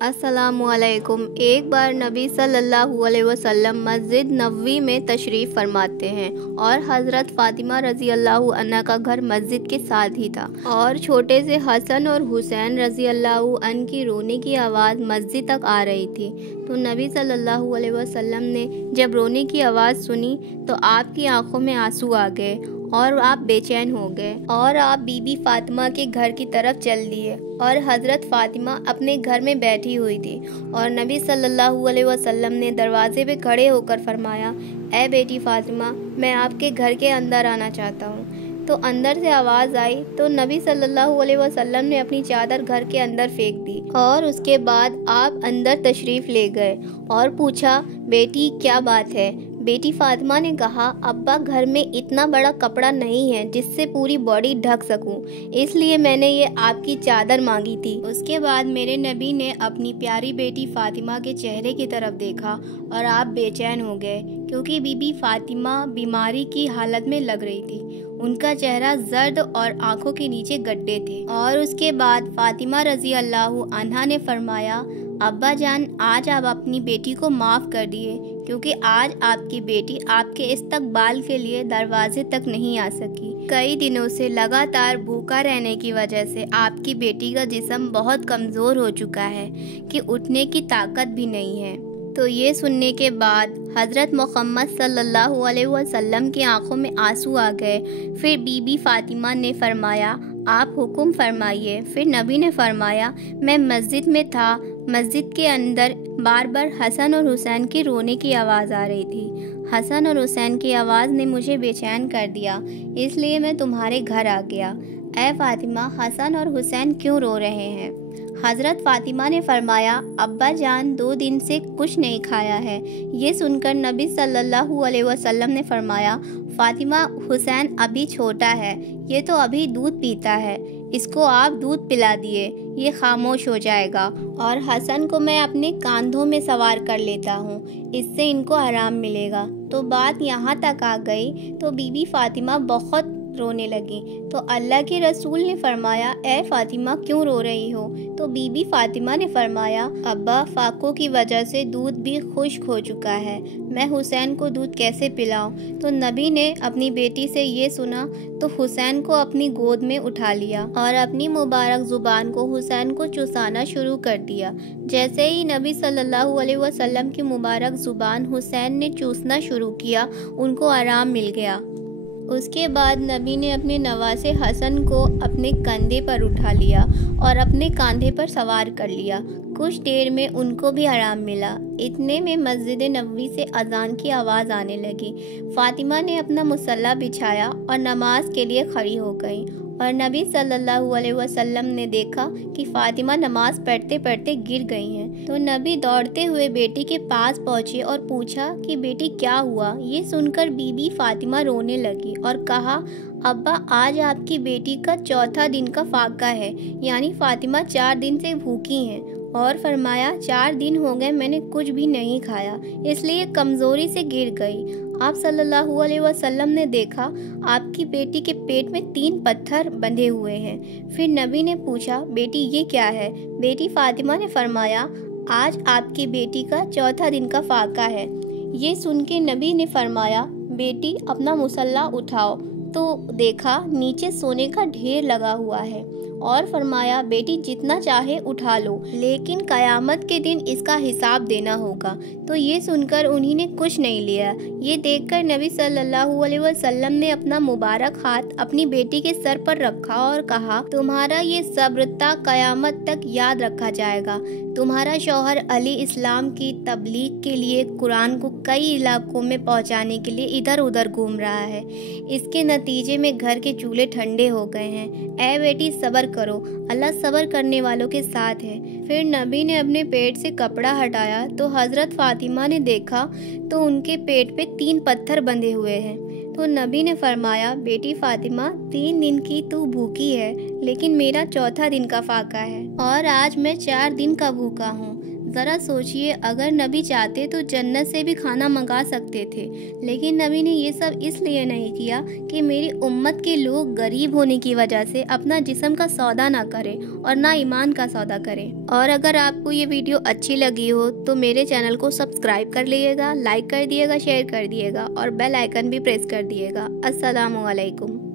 अस्सलामुअलैकुम। एक बार नबी सल्लल्लाहु अलैहि वसल्लम मस्जिद नबवी में तशरीफ़ फरमाते हैं और हज़रत फ़ातिमा रज़ी अल्लाह अन्हा का घर मस्जिद के साथ ही था और छोटे से हसन और हुसैन रज़ी अल्लाह अन्ह की रोने की आवाज़ मस्जिद तक आ रही थी। तो नबी सल्लल्लाहु अलैहि वसल्लम ने जब रोने की आवाज़ सुनी तो आपकी आंखों में आंसू आ गए और आप बेचैन हो गए और आप बीबी फ़ातिमा के घर की तरफ चल दिए और हज़रत फ़ातिमा अपने घर में बैठी हुई थी और नबी सल्लल्लाहु अलैहि वसल्लम ने दरवाजे पे खड़े होकर फरमाया, ए बेटी फ़ातिमा, मैं आपके घर के अंदर आना चाहता हूँ। तो अंदर से आवाज़ आई तो नबी सल्लल्लाहु अलैहि वसल्लम ने अपनी चादर घर के अंदर फेंक दी और उसके बाद आप अंदर तशरीफ़ ले गए और पूछा, बेटी क्या बात है। बेटी फ़ातिमा ने कहा, अब्बा घर में इतना बड़ा कपड़ा नहीं है जिससे पूरी बॉडी ढक सकूं, इसलिए मैंने ये आपकी चादर मांगी थी। उसके बाद मेरे नबी ने अपनी प्यारी बेटी फ़ातिमा के चेहरे की तरफ देखा और आप बेचैन हो गए क्योंकि बीबी फ़ातिमा बीमारी की हालत में लग रही थी। उनका चेहरा जर्द और आंखों के नीचे गड्ढे थे। और उसके बाद फ़ातिमा रज़ी अल्लाह अन्हा ने फरमाया, अब्बा जान, आज आप अपनी बेटी को माफ़ कर दिए क्योंकि आज आपकी बेटी आपके इस्तकबाल के लिए दरवाजे तक नहीं आ सकी। कई दिनों से लगातार भूखा रहने की वजह से आपकी बेटी का जिस्म बहुत कमज़ोर हो चुका है कि उठने की ताकत भी नहीं है। तो ये सुनने के बाद हज़रत मोहम्मद सल्लल्लाहु अलैहि वसल्लम की आंखों में आंसू आ गए। फिर बीबी फ़ातिमा ने फरमाया, आप हुक्म फरमाइए। फिर नबी ने फरमाया, मैं मस्जिद में था, मस्जिद के अंदर बार बार हसन और हुसैन की रोने की आवाज़ आ रही थी। हसन और हुसैन की आवाज़ ने मुझे बेचैन कर दिया, इसलिए मैं तुम्हारे घर आ गया। ऐ फ़ातिमा, हसन और हुसैन क्यों रो रहे हैं। हज़रत फ़ातिमा ने फरमाया, अब्बा जान 2 दिन से कुछ नहीं खाया है। ये सुनकर नबी सल्लल्लाहु अलैहि वसल्लम ने फरमाया, फ़ातिमा, हुसैन अभी छोटा है, ये तो अभी दूध पीता है, इसको आप दूध पिला दिए, ये खामोश हो जाएगा और हसन को मैं अपने कंधों में सवार कर लेता हूँ, इससे इनको आराम मिलेगा। तो बात यहाँ तक आ गई तो बीबी फ़ातिमा बहुत रोने लगी। तो अल्लाह के रसूल ने फरमाया, ए फ़ातिमा, क्यों रो रही हो। तो बीबी फ़ातिमा ने फरमाया, अब्बा, फाकों की वजह से दूध भी खुश्क हो चुका है, मैं हुसैन को दूध कैसे पिलाऊं। तो नबी ने अपनी बेटी से ये सुना तो हुसैन को अपनी गोद में उठा लिया और अपनी मुबारक ज़ुबान को हुसैन को चुसाना शुरू कर दिया। जैसे ही नबी सल्लल्लाहु अलैहि वसल्लम की मुबारक ज़ुबान हुसैन ने चूसना शुरू किया, उनको आराम मिल गया। उसके बाद नबी ने अपने नवासे हसन को अपने कंधे पर उठा लिया और अपने कंधे पर सवार कर लिया। कुछ देर में उनको भी आराम मिला। इतने में मस्जिद नबवी से अजान की आवाज़ आने लगी। फ़ातिमा ने अपना मुसल्ला बिछाया और नमाज के लिए खड़ी हो गई और नबी सल्लल्लाहु अलैहि वसल्लम ने देखा कि फ़ातिमा नमाज पढ़ते पढ़ते गिर गई हैं। तो नबी दौड़ते हुए बेटी के पास पहुँचे और पूछा कि बेटी क्या हुआ। ये सुनकर बीबी फ़ातिमा रोने लगी और कहा, अब्बा, आज आपकी बेटी का 4था दिन का फाका है, यानी फ़ातिमा 4 दिन से भूखी हैं। और फरमाया, 4 दिन हो गए मैंने कुछ भी नहीं खाया, इसलिए कमज़ोरी से गिर गई। आप सल्लल्लाहु अलैहि वसल्लम ने देखा आपकी बेटी के पेट में 3 पत्थर बंधे हुए हैं। फिर नबी ने पूछा, बेटी ये क्या है। बेटी फ़ातिमा ने फरमाया, आज आपकी बेटी का 4था दिन का फाका है। ये सुन के नबी ने फरमाया, बेटी अपना मुसल्ला उठाओ। तो देखा नीचे सोने का ढेर लगा हुआ है और फरमाया, बेटी जितना चाहे उठा लो, लेकिन क़यामत के दिन इसका हिसाब देना होगा। तो ये सुनकर उन्हीं ने कुछ नहीं लिया। ये देखकर नबी सल्लल्लाहु अलैहि वसल्लम ने अपना मुबारक हाथ अपनी बेटी के सर पर रखा और कहा, तुम्हारा ये सब्रता क़यामत तक याद रखा जाएगा। तुम्हारा शौहर अली इस्लाम की तबलीग के लिए कुरान को कई इलाकों में पहुंचाने के लिए इधर उधर घूम रहा है। इसके नतीजे में घर के चूल्हे ठंडे हो गए हैं। ऐ बेटी, सब्र करो, अल्लाह सब्र करने वालों के साथ है। फिर नबी ने अपने पेट से कपड़ा हटाया तो हज़रत फ़ातिमा ने देखा तो उनके पेट पे 3 पत्थर बंधे हुए हैं। तो नबी ने फरमाया, बेटी फ़ातिमा, 3 दिन की तू भूखी है, लेकिन मेरा 4था दिन का फाका है और आज मैं 4 दिन का भूखा हूँ। ज़रा सोचिए, अगर नबी चाहते तो जन्नत से भी खाना मंगा सकते थे, लेकिन नबी ने ये सब इसलिए नहीं किया कि मेरी उम्मत के लोग गरीब होने की वजह से अपना जिस्म का सौदा ना करें और ना ईमान का सौदा करें। और अगर आपको ये वीडियो अच्छी लगी हो तो मेरे चैनल को सब्सक्राइब कर लीजिएगा, लाइक कर दिएगा, शेयर कर दिएगा और बेल आइकन भी प्रेस कर दिएगा। अस्सलामु अलैकुम।